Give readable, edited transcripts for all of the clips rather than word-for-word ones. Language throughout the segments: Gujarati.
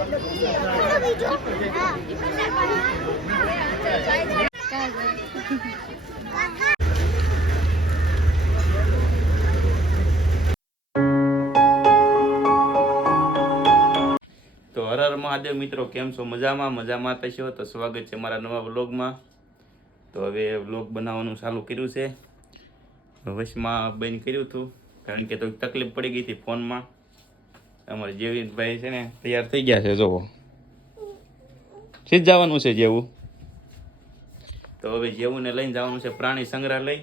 તો હર હર મહાદેવ મિત્રો, કેમ છો? મજામાં થશો તો સ્વાગત છે મારા નવા વ્લોગમાં. તો હવે વ્લોગ બનાવવાનું ચાલુ કર્યું છે. વચમાં બંધ કર્યું હતું કારણ કે તો તકલીફ પડી ગઈ હતી ફોનમાં. અમારે જેવીનભાઈ છે ને તૈયાર થઈ ગયા છે, જોવો સીધ જવાનું છે જેવું. તો હવે જેવુંને લઈને જવાનું છે પ્રાણી સંગ્રહાલય.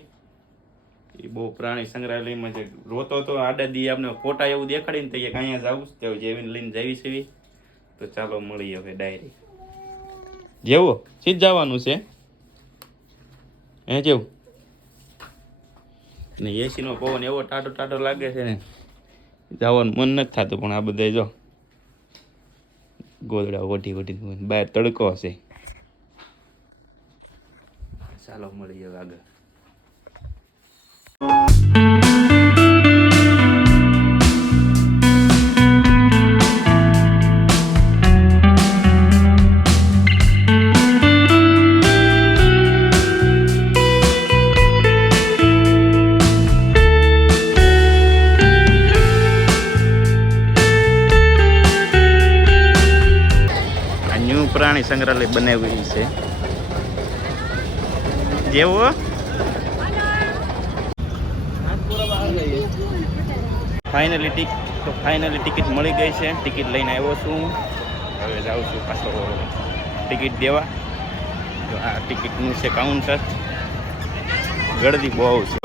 એ બહુ પ્રાણી સંગ્રહાલયમાં જે રોતો હતો આડા દી આપણે ફોટા એવું દેખાડીને તો અહીંયા જવું તો જેવીને લઈને જવી છે. તો ચાલો મળીએ હવે ડાયરેક્ટ. જેવું સીધ જવાનું છે હે જેવું. ને એસીનો પવન એવો ટાટો ટાટો લાગે છે ને જવાનું મન નથી થતું, પણ આ બધા જો ગોદડા ઓઢી બહાર તડકો હશે. ચાલો મળીએ હવે આગળ. પ્રાણી સંગ્રહાલય બનાવ્યું છે જેવો. ફાઇનલી ટિકિટ મળી ગઈ છે. ટિકિટ લઈને આવ્યો છું. હવે જાઉં છું પાછો ટિકિટ દેવા. તો આ ટિકિટનું છે કાઉન્ટર. ગળદી બહુ છે.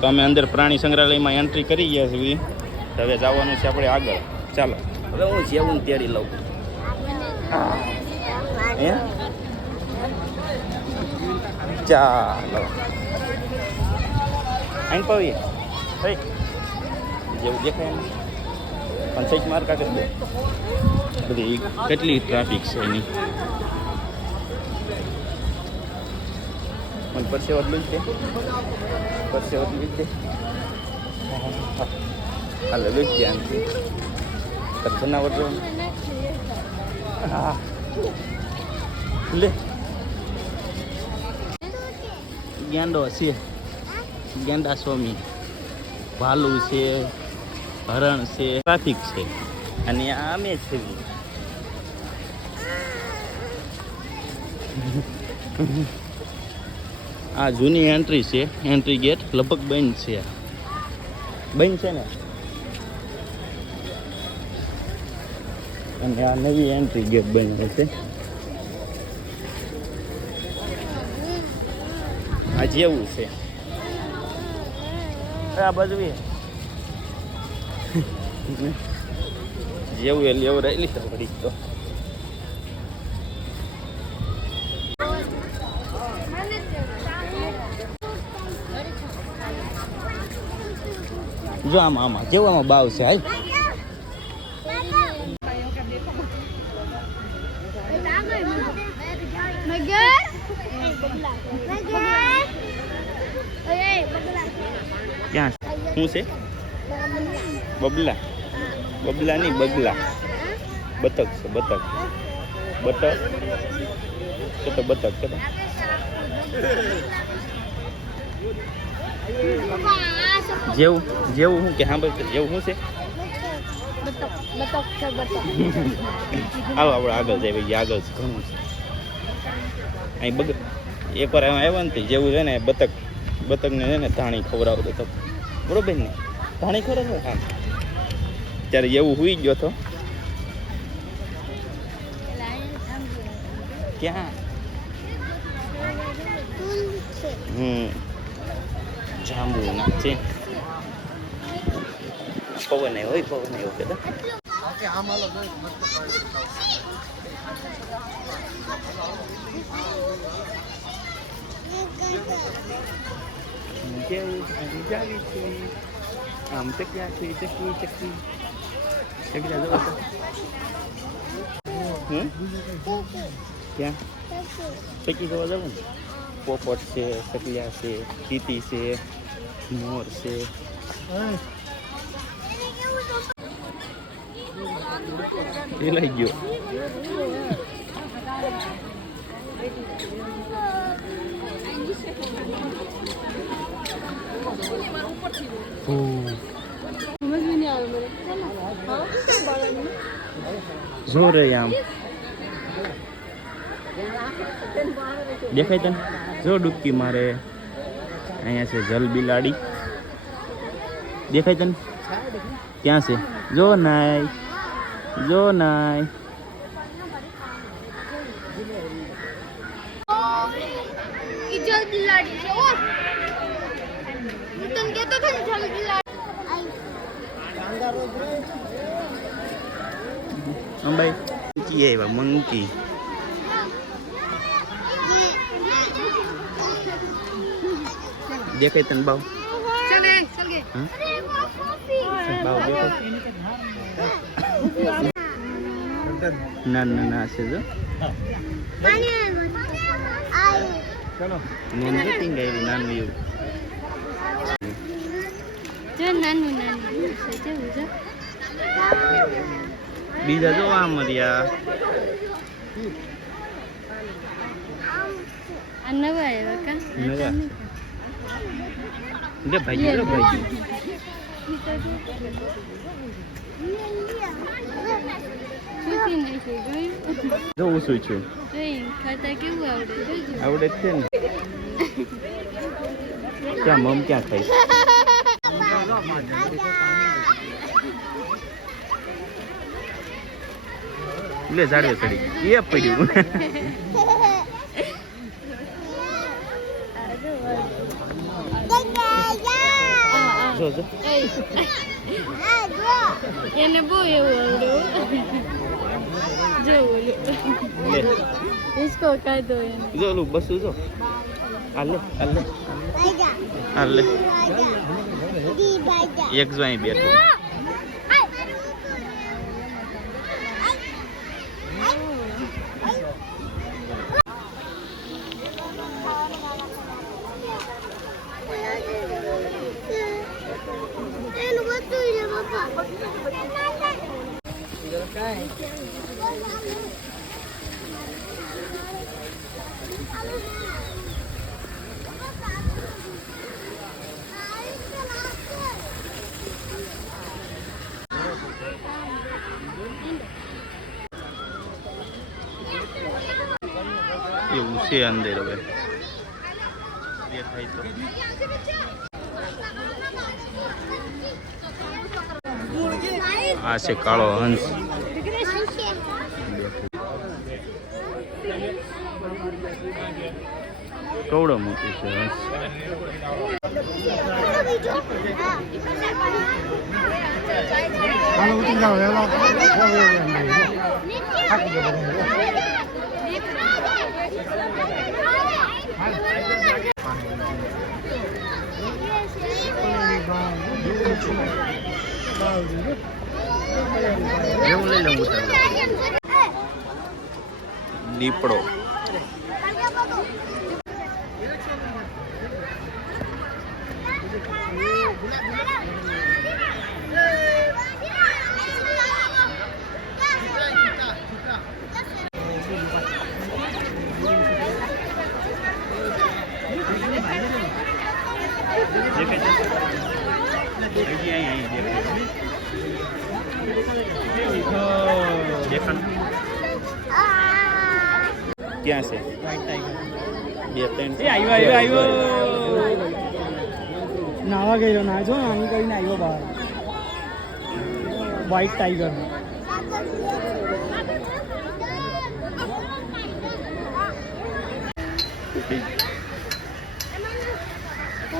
તો અમે અંદર પ્રાણી સંગ્રહાલયમાં એન્ટ્રી કરી ગયા છીએ. હવે જવાનું છે આપણે આગળ. ચાલો હવે હું જેવું તેડી લઉં. ચાલો આઈને પાવીએ જેવું દેખાય એમ પણ સૈક માર કાઢે દે. બધી કેટલી ટ્રાફિક છે એની. મને પરસેવત લઈ દે, પરસેવત લઈ દે. હાલે લઈ દે આમથી જનાવર જો. હા લે ગેંડો છે, ગેંડા સ્વામી, ભાલુ છે, હરણ છે, ટ્રાફિક છે. અને અમે છે આ જૂની એન્ટ્રી છે. એન્ટ્રી ગેટ લગભગ બંધ છે ને. અને આ નવી એન્ટ્રી ગેટ બની છે. આ જેવું છે આ બાજુ જેવું એ લેવું રહેલી તો વળી તો જો આમાં જેવું આમાં બાવ છે. હાઈ ક્યાં શું છે? બબલા? બબલા નહીં બગલા. બતક છે બતક. બતક કે બતક કે જેવું જેવું શું કે સાંભળ જેવું શું છે? આવો આપણે આગળ જાય. આગળ ઘણું છે અહીં બગ. એકવાર એમાં આવ્યા ને જેવું છે ને બતકને છે ને ધાણી ખવડાવતો હતો, બરોબર ને? ધાણી ખવડાવો. હા ત્યારે એવું હુઈ ગયો હતો. ક્યાં? જાંબુ ના છે. પવન હોય પવન એવું કહેતા. આમ ચક્યા છે ચકી ચકી ચકડા જો ક્યાં ચકી જોવા જવું ને. પોપટ છે, ચકલિયા છે, તીતી છે, મોર છે. એ લઈ ગયો. જોર આમ દેખાય તને? જો ડૂબકી મારે. અહીંયા છે જલ બિલાડી. દેખાય તને? ક્યાં છે? જો નાય, જો નાય. જલ બિલાડી છે. ઓ હું તને કહેતો હતો ને જલ બિલાડી. અંબાઈ મંકી આવ્યા. મંકી દેખાય તને? બાવ ચલે ચલ ગે. બાવ દેખાય? ના ના ના છે જો. ચલો નોંધ ટીંગ આવી નાની એવું. જો નાનું નાનું છે જેવું જો. બીજા જો આમ રહ્યા. આ નવા આવ્યા કા? નવા લે ભાઈ લો ભાઈ. સુતી નહીં છે જોયું? જો ઉસું છું. જોઈ ખાતા કેવું આવડે જોજો. આવડે જ છે ને. ક્યાં મમ ક્યાં ખાઈ? લે ઝાડવે ચડી એ પડ્યું. જો જો એને બહુ એવું આવડ્યું. જો ઓલું લે હિસકો કાઢો એને. જો ઓલું બસું જો. હાલે હાલે હાલે. એક જો અહીં બેઠું. એવું છે અંદર હવે દેખાય તો. આ છે કાળો હંસ. કવડો મોટું છે હંસ. એવું લઈ લઉં દીપડો. ક્યાં છે? બે ત્રણ. આવ્યો નાવા ગયેલો ના જો નાની કરીને આવ્યો બહાર. White tiger.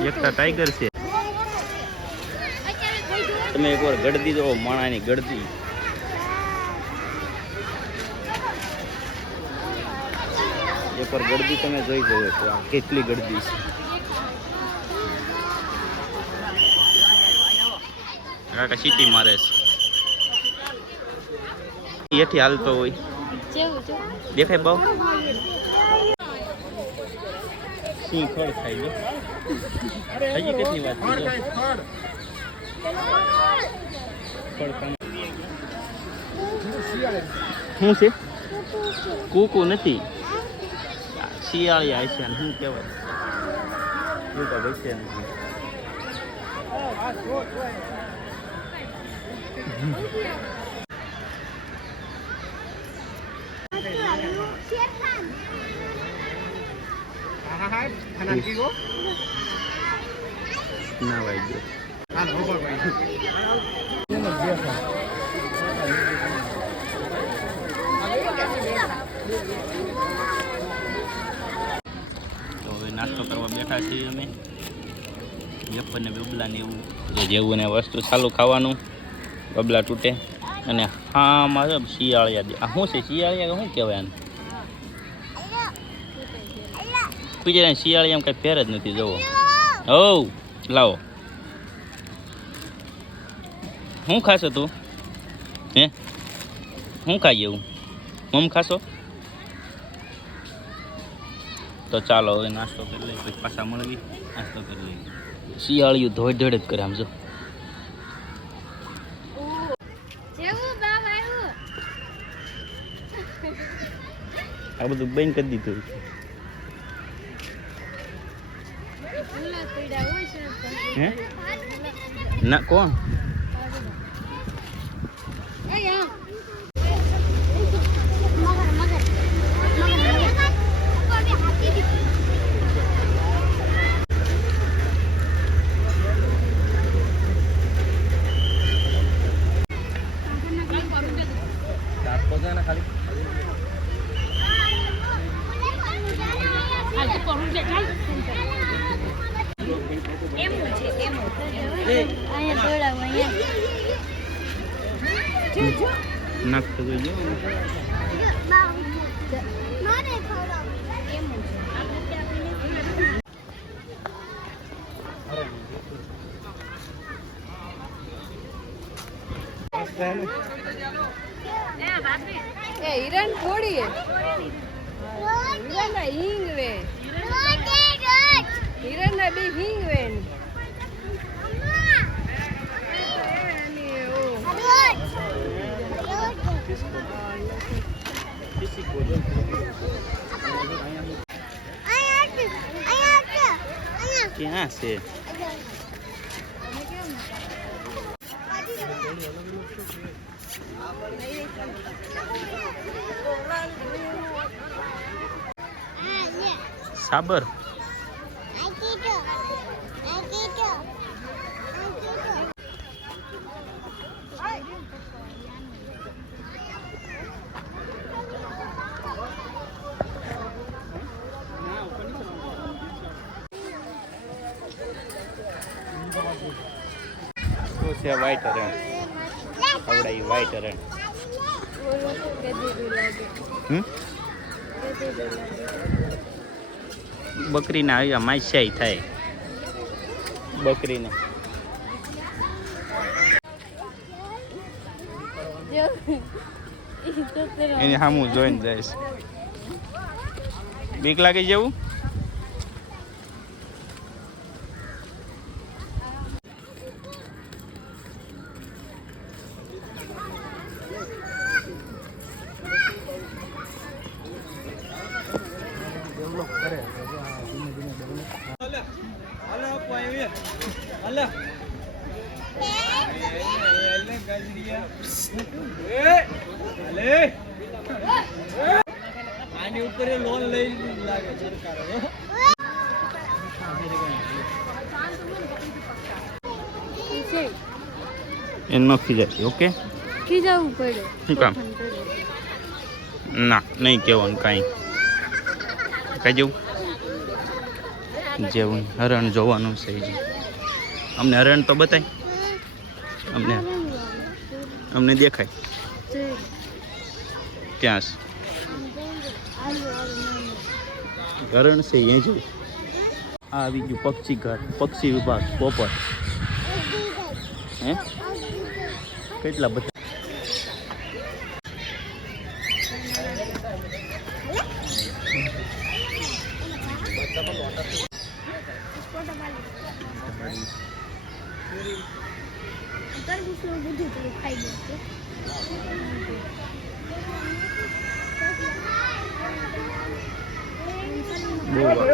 એકતા ટાઈગર છે. તમે એકવાર ગળદી જો માણાની ગળદી. એકવાર ગળદી તમે જોઈ જવો તો આ કેટલી ગળદી છે. કાકા સીટી મારે છે એથી હાલતો હોય. દેખાય બાવ સિંહ ખડ ખાઈ ગયો. હજી કેટલી વાત ખડ શું છે કૂકુ નથી શિયાળિયા છે શું કહેવાય એ તો વચ્ચે નથી ના ભાઈ ગયો તો હવે નાસ્તો કરવા બેઠા છીએ અમે વેફર ને બબલા ને એવું જેવું ને વસ્તુ ચાલુ ખાવાનું બબલા તૂટે અને હા મારે શિયાળિયા દે આ શું છે શિયાળિયા શું કહેવાય આને બીજા શિયાળિયા એમ કઈ ફેર જ નથી જવો હો લાવો શું ખાશો તું હે શું ખાઈ એવું મમ ખાશો તો ચાલો હવે નાસ્તો કરી લઈએ પછી પાછા મળવી નાસ્તો કરી લઈએ શિયાળિયું ધોઈ ધોડ જ કરે આમ જો આ બધું બંધ કરી દીધું હે ના કોણ નાખતો ગયો हिरण थोड़ी है हिरण ना हींग वे हिरण ना भी हींग वे ક્યાં છે સાબર શું છે વ્હાઈટ હરણ આવડા એ વ્હાઈટ હરણ બકરીના આવ્યા માસ્યાઈ થાય બકરીને એની સામું જોઈને જઈશ બીક લાગી જવું આની ઉપર લોન લઈ લાગે સરકાર એ ન ખીજાય ઓકે ખીજાવું પડે શું કામ ના નહીં કહેવાનું કાંઈ કઈ જેવું જેવું હરણ જોવાનું છે અમને હરણ તો બતાય અમને દેખાય ક્યાં છે હરણ છે એ જો આ આવી ગયું પક્ષી ઘર પક્ષી વિભાગ પોપટ હે કેટલા બધા બહુ વાગે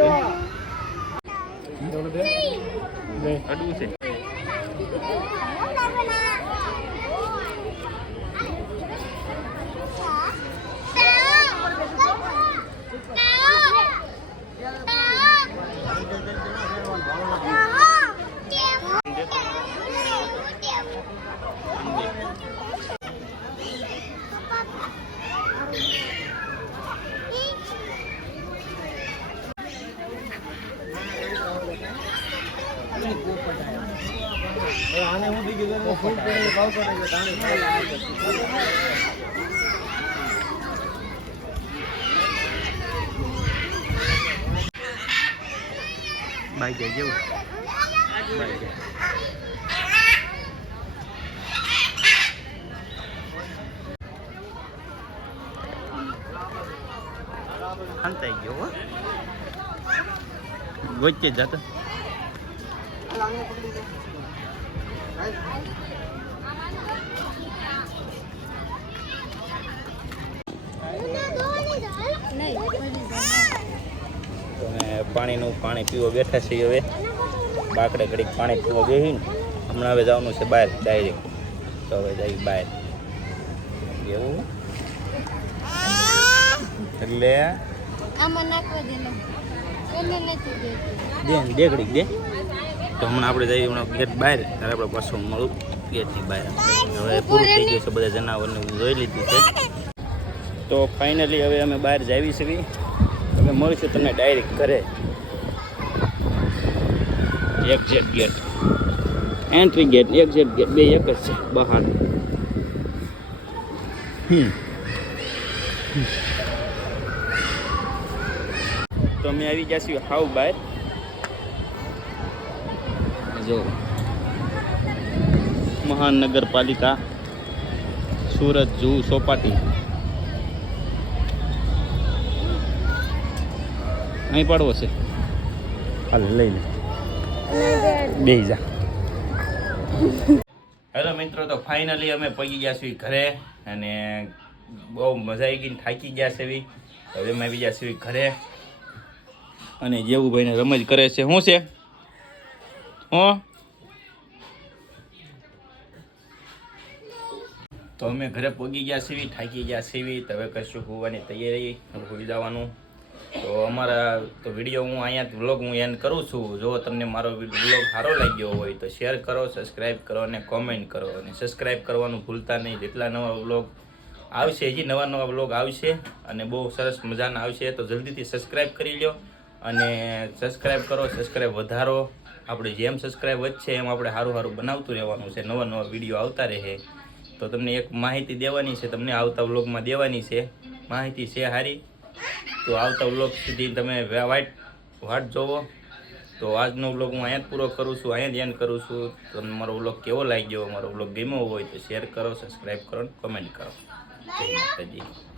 અડવું છે આને હું થઈ ગયું ફૂલ પડે ભાવ કરે છે બાઈ જાય જેવું બાઈ જાય અંતાઈ ગયો હો વચ્ચે જતો પાણીનું પાણી પીવા બેઠા છીએ હવે બાકડે ઘડીક પાણી પીવા બેસીને હમણાં હવે જવાનું છે બહાર ડાયરેક્ટ તો હવે જઈએ બહાર એવું એટલે આમાં નાખવા દેલો એને નથી દેતી દે દે ઘડીક દે તો હમણાં આપણે જઈએ હમણાં ગેટ બહાર ત્યારે આપણે પાછું મળું ગેટની બહાર હવે પૂરું થઈ ગયું છે બધા જનાવરને જોઈ લીધું છે તો ફાઇનલી હવે અમે બહાર જાવી છીએ હવે મળીશું તમને ડાયરેક્ટ ઘરે exact gate entry gate exact gate બે એક જ છે બહાર તો અમે આવી ગયા છીએ હાવ બહાર જો મહાનગરપાલિકા સુરત જૂ ચોપાટી અહીં પાડવો છે હાલ લઈ લે બે જા હેલો મિત્રો તો ફાઇનલી અમે પગી ગયા છીએ ઘરે અને બહુ મજા આવી ગઈ થાકી ગયા છે હવે અમે આવી ગયા છીએ ઘરે અને જેવું ભાઈને રમજ કરે છે શું છે હો તો અમે ઘરે પહોંચી ગયા છીએ થાકી ગયા છીએ તો હવે કશું હોવાની તૈયારી હોઈ જવાનું તો અમારા તો વિડીયો હું અહીંયા વ્લોગ હું એન્ડ કરું છું જો તમને મારો વ્લોગ સારો લાગ્યો હોય તો શેર કરો સબસ્ક્રાઈબ કરો અને કોમેન્ટ કરો અને સબસ્ક્રાઈબ કરવાનું ભૂલતા નહીં જેટલા નવા વ્લોગ આવશે હજી નવા વ્લોગ આવશે અને બહુ સરસ મજાના આવશે તો જલ્દીથી સબસ્ક્રાઈબ કરી લો અને સબસ્ક્રાઈબ કરો સબસ્ક્રાઈબ વધારો આપણે જેમ સબસ્ક્રાઈબ વધશે એમ આપણે સારું સારું બનાવતું રહેવાનું છે નવા વિડીયો આવતા રહે તો તમને એક માહિતી દેવાની છે તમને આવતા વ્લોગમાં દેવાની છે માહિતી છે સારી તો આવતા વ્લોગ સુધી તમે વાટ જોવો તો આજનો વ્લોગ હું અહીંયા જ પૂરો કરું છું અહીંયા જ એન્ડ કરું છું તમને મારો વ્લોગ કેવો લાગ્યો મારો વ્લોગ ગમ્યો હોય તો શેર કરો સબસ્ક્રાઈબ કરો અને કોમેન્ટ કરો જય માતાજી